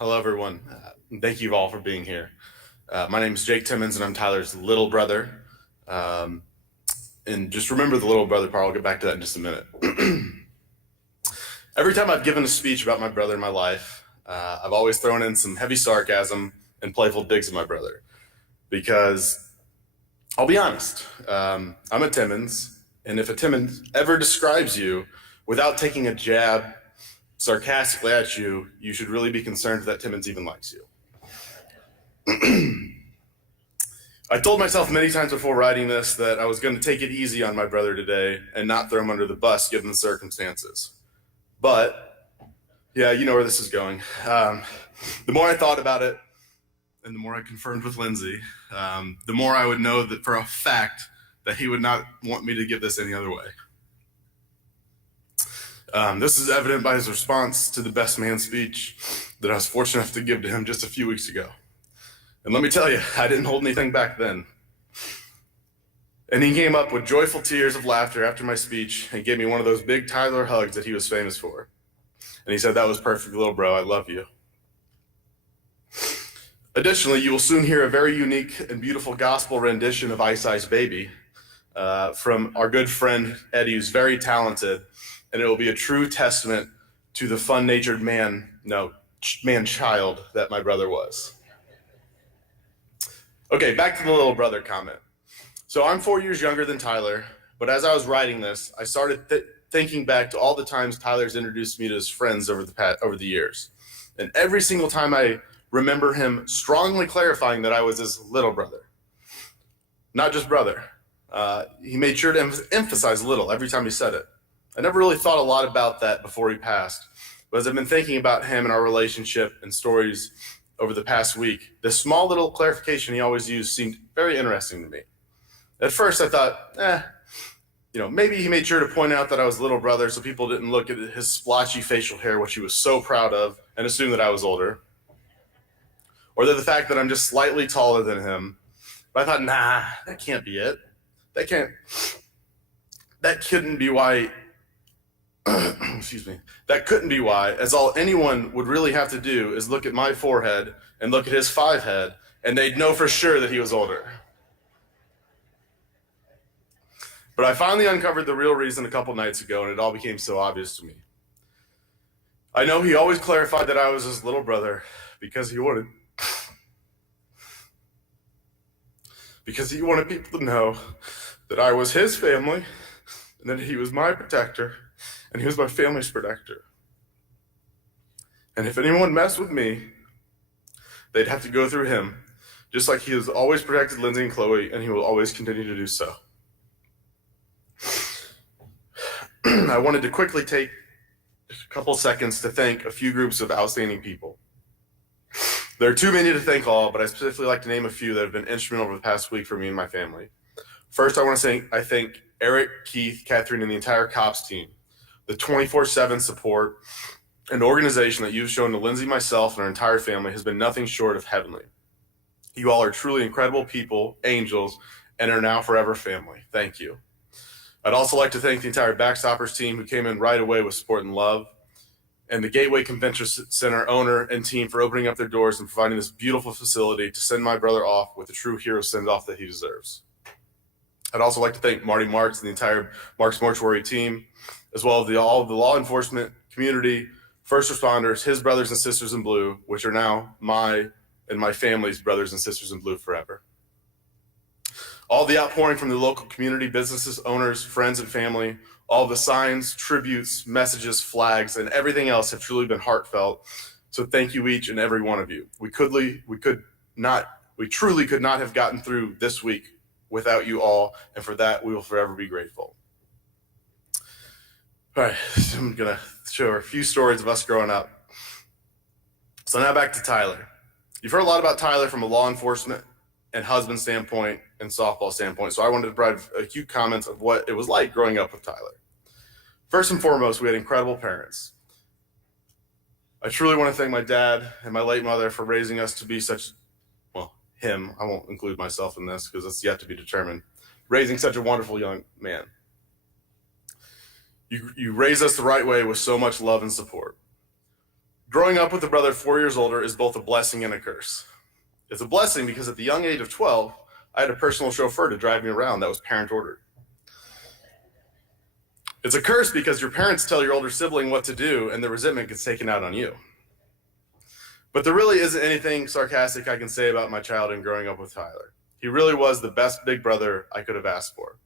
Hello, everyone. Thank you all for being here. My name is Jake Timmins, and I'm Tyler's little brother. And just remember the little brother part. I'll get back to that in just a minute. Every time I've given a speech about my brother in my life, I've always thrown in some heavy sarcasm and playful digs at my brother. Because I'll be honest, I'm a Timmins, and if a Timmins ever describes you without taking a jab sarcastically at you, you should really be concerned that Timmins even likes you. I told myself many times before writing this that I was going to take it easy on my brother today and not throw him under the bus given the circumstances. But, yeah, you know where this is going. The more I thought about it, and the more I confirmed with Lindsay, the more I would know that for a fact that he would not want me to give this any other way. This is evident by his response to the best man speech that I was fortunate enough to give to him just a few weeks ago. And let me tell you, I didn't hold anything back then. And he came up with joyful tears of laughter after my speech and gave me one of those big Tyler hugs that he was famous for. And he said, "That was perfect, little bro. I love you." Additionally, you will soon hear a very unique and beautiful gospel rendition of Ice Ice Baby from our good friend Eddie, who's very talented. And it will be a true testament to the fun-natured man-child that my brother was. Okay, back to the little brother comment. So I'm 4 years younger than Tyler, but as I was writing this, I started thinking back to all the times Tyler's introduced me to his friends over the years. And every single time I remember him strongly clarifying that I was his little brother. Not just brother. He made sure to emphasize little every time he said it. I never really thought a lot about that before he passed, but as I've been thinking about him and our relationship and stories over the past week, this small little clarification he always used seemed very interesting to me. At first I thought, maybe he made sure to point out that I was little brother so people didn't look at his splotchy facial hair, which he was so proud of, and assume that I was older. Or that the fact that I'm just slightly taller than him. But I thought, nah, that can't be it. That couldn't be why. Excuse me. That couldn't be why, as all anyone would really have to do is look at my forehead and look at his 5 head, and they'd know for sure that he was older. But I finally uncovered the real reason a couple nights ago, and it all became so obvious to me. I know he always clarified that I was his little brother because he wanted people to know that I was his family and that he was my protector and he was my family's protector. And if anyone messed with me, they'd have to go through him, just like he has always protected Lindsay and Chloe, and he will always continue to do so. I wanted to quickly take a couple seconds to thank a few groups of outstanding people. There are too many to thank all, but I specifically like to name a few that have been instrumental over the past week for me and my family. First, I want to say I thank Eric, Keith, Catherine, and the entire COPS team. The 24/7 support and organization that you've shown to Lindsay, myself, and our entire family has been nothing short of heavenly. You all are truly incredible people, angels, and are now forever family. Thank you. I'd also like to thank the entire Backstoppers team who came in right away with support and love, and the Gateway Convention Center owner and team for opening up their doors and providing this beautiful facility to send my brother off with the true hero send-off that he deserves. I'd also like to thank Marty Marks and the entire Marks Mortuary team, as well as all of the law enforcement, community, first responders, his brothers and sisters in blue, which are now my and my family's brothers and sisters in blue forever. All the outpouring from the local community, businesses, owners, friends, and family, all the signs, tributes, messages, flags, and everything else have truly been heartfelt. So thank you each and every one of you. We truly could not have gotten through this week without you all, and for that we will forever be grateful. All right, so I'm gonna share a few stories of us growing up. So now back to Tyler. You've heard a lot about Tyler from a law enforcement and husband standpoint and softball standpoint, so I wanted to provide a few comments of what it was like growing up with Tyler. First and foremost, we had incredible parents. I truly want to thank my dad and my late mother for raising us to be such, him, I won't include myself in this because it's yet to be determined, raising such a wonderful young man. You raised us the right way with so much love and support. Growing up with a brother 4 years older is both a blessing and a curse. It's a blessing because at the young age of 12, I had a personal chauffeur to drive me around that was parent ordered. It's a curse because your parents tell your older sibling what to do and the resentment gets taken out on you. But there really isn't anything sarcastic I can say about my child and growing up with Tyler. He really was the best big brother I could have asked for.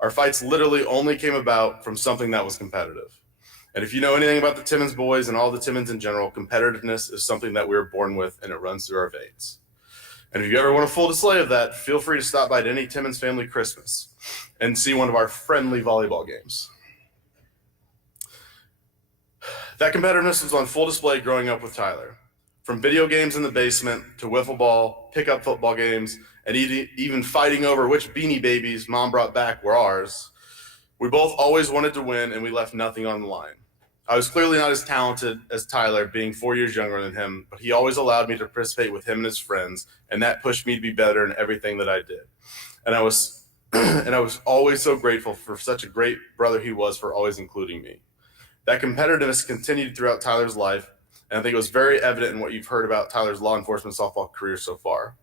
Our fights literally only came about from something that was competitive. And if you know anything about the Timmins boys and all the Timmins in general, competitiveness is something that we were born with and it runs through our veins. And if you ever want a full display of that, feel free to stop by at any Timmins family Christmas and see one of our friendly volleyball games. That competitiveness was on full display growing up with Tyler. From video games in the basement to wiffle ball, pickup football games, and even fighting over which Beanie Babies mom brought back were ours, we both always wanted to win and we left nothing on the line. I was clearly not as talented as Tyler, being 4 years younger than him, but he always allowed me to participate with him and his friends, and that pushed me to be better in everything that I did. And I was always so grateful for such a great brother he was for always including me. That competitiveness continued throughout Tyler's life, and I think it was very evident in what you've heard about Tyler's law enforcement softball career so far.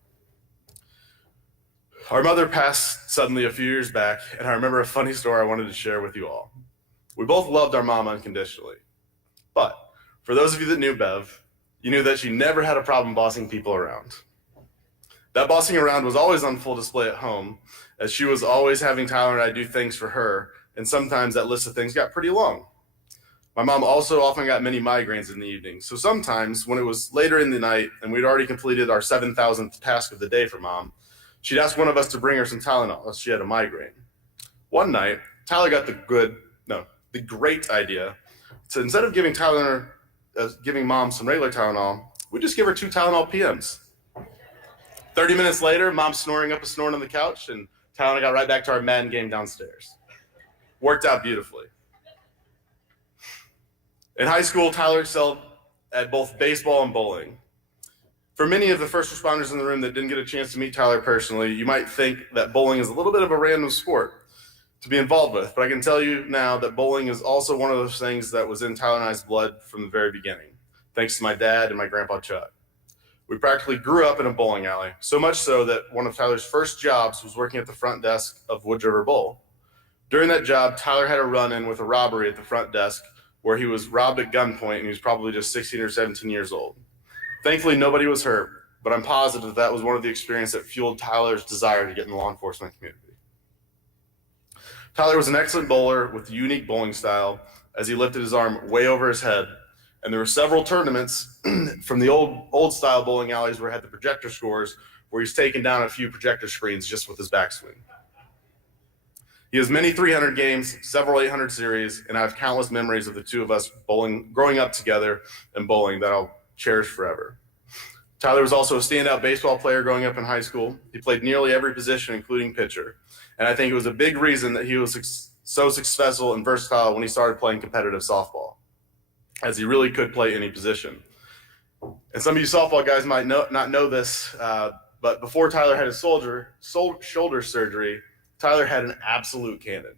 Our mother passed suddenly a few years back, and I remember a funny story I wanted to share with you all. We both loved our mom unconditionally. But for those of you that knew Bev, you knew that she never had a problem bossing people around. That bossing around was always on full display at home, as she was always having Tyler and I do things for her, and sometimes that list of things got pretty long. My mom also often got many migraines in the evening, so sometimes when it was later in the night and we'd already completed our 7,000th task of the day for mom, she'd ask one of us to bring her some Tylenol as she had a migraine. One night, Tyler got the great idea. So instead of giving mom some regular Tylenol, we just give her 2 Tylenol PMs. 30 minutes later, mom's snoring up a snort on the couch, and Tyler got right back to our Madden game downstairs. Worked out beautifully. In high school, Tyler excelled at both baseball and bowling. For many of the first responders in the room that didn't get a chance to meet Tyler personally, you might think that bowling is a little bit of a random sport to be involved with, but I can tell you now that bowling is also one of those things that was in Tyler and I's blood from the very beginning, thanks to my dad and my grandpa Chuck. We practically grew up in a bowling alley, so much so that one of Tyler's first jobs was working at the front desk of Woods River Bowl. During that job, Tyler had a run-in with a robbery at the front desk where he was robbed at gunpoint and he was probably just 16 or 17 years old. Thankfully, nobody was hurt, but I'm positive that was one of the experiences that fueled Tyler's desire to get in the law enforcement community. Tyler was an excellent bowler with a unique bowling style as he lifted his arm way over his head, and there were several tournaments from the old style bowling alleys where he had the projector scores where he's taken down a few projector screens just with his backswing. He has many 300 games, several 800 series, and I have countless memories of the two of us bowling, growing up together and bowling that I'll cherish forever. Tyler was also a standout baseball player growing up in high school. He played nearly every position, including pitcher. And I think it was a big reason that he was so successful and versatile when he started playing competitive softball, as he really could play any position. And some of you softball guys might not know this, but before Tyler had his shoulder surgery, Tyler had an absolute cannon.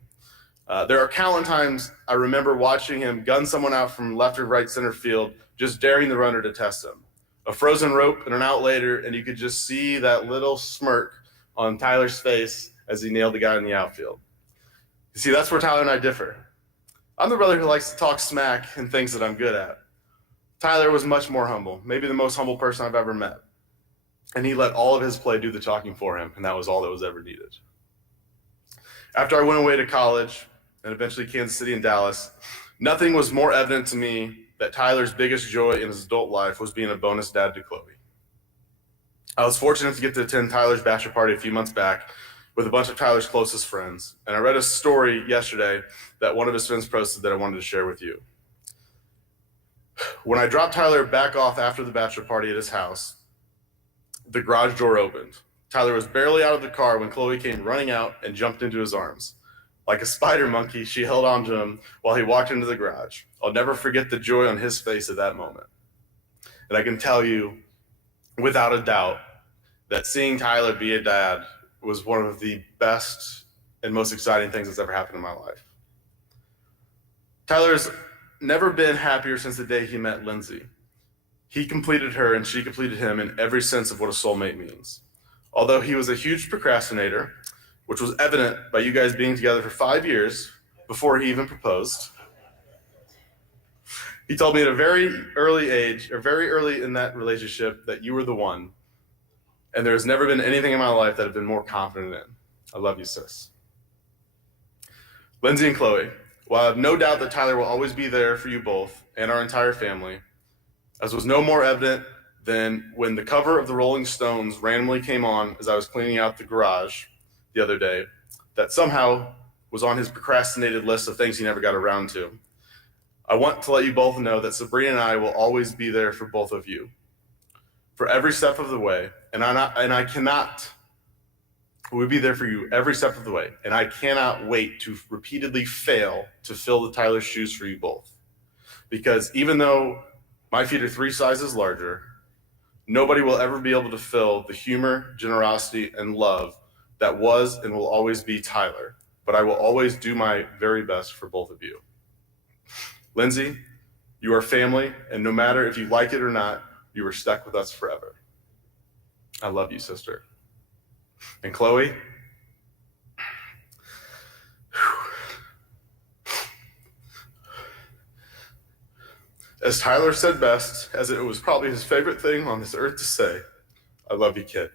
There are countless times I remember watching him gun someone out from left or right center field, just daring the runner to test him. A frozen rope and an out later, and you could just see that little smirk on Tyler's face as he nailed the guy in the outfield. You see, that's where Tyler and I differ. I'm the brother who likes to talk smack and things that I'm good at. Tyler was much more humble, maybe the most humble person I've ever met. And he let all of his play do the talking for him, and that was all that was ever needed. After I went away to college, and eventually Kansas City and Dallas, nothing was more evident to me that Tyler's biggest joy in his adult life was being a bonus dad to Chloe. I was fortunate to get to attend Tyler's bachelor party a few months back with a bunch of Tyler's closest friends. And I read a story yesterday that one of his friends posted that I wanted to share with you. When I dropped Tyler back off after the bachelor party at his house, the garage door opened. Tyler was barely out of the car when Chloe came running out and jumped into his arms. Like a spider monkey, she held on to him while he walked into the garage. I'll never forget the joy on his face at that moment. And I can tell you, without a doubt, that seeing Tyler be a dad was one of the best and most exciting things that's ever happened in my life. Tyler's never been happier since the day he met Lindsay. He completed her and she completed him in every sense of what a soulmate means. Although he was a huge procrastinator, which was evident by you guys being together for 5 years before he even proposed, he told me at a very early age, or very early in that relationship, that you were the one. And there's never been anything in my life that I've been more confident in. I love you, sis. Lindsay and Chloe, while I have no doubt that Tyler will always be there for you both and our entire family, as was no more evident than when the cover of the Rolling Stones randomly came on as I was cleaning out the garage the other day, that somehow was on his procrastinated list of things he never got around to. I want to let you both know that Sabrina and I will always be there for both of you, for every step of the way, we'll be there for you every step of the way, and I cannot wait to repeatedly fail to fill the Tyler shoes for you both. Because even though my feet are 3 sizes larger, nobody will ever be able to fill the humor, generosity, and love that was and will always be Tyler. But I will always do my very best for both of you. Lindsay, you are family, and no matter if you like it or not, you are stuck with us forever. I love you, sister. And Chloe, as Tyler said best, as it was probably his favorite thing on this earth to say, I love you, kid.